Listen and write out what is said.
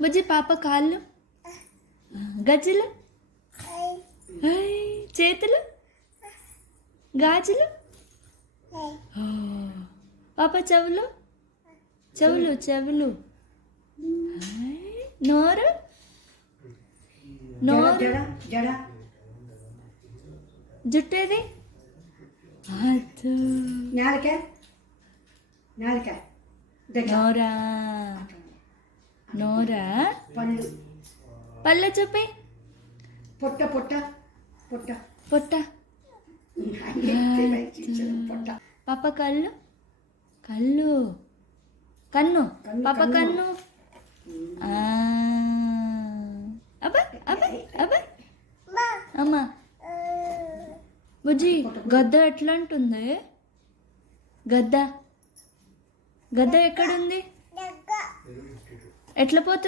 బుజ్జి పాప కాళ్ళు, గజ్జలు, చేతులు, గాజులు, పాప చెవులు, చెవులు చెవులు, నోరు, నోరు, జుట్టేది, నోరా, నోరా, పళ్ళు చూపి, పొట్ట పొట్ట పొట్ట పొట్ట, పాప కళ్ళు, కళ్ళు, కన్ను, పాప కన్ను, అబ్బా అబ్బా అబ్బా అమ్మా. బుజ్జి గద్ద ఎట్లా ఉంటుంది? గద్ద, గద్ద ఎక్కడుంది? ఎట్లా పోతుంది?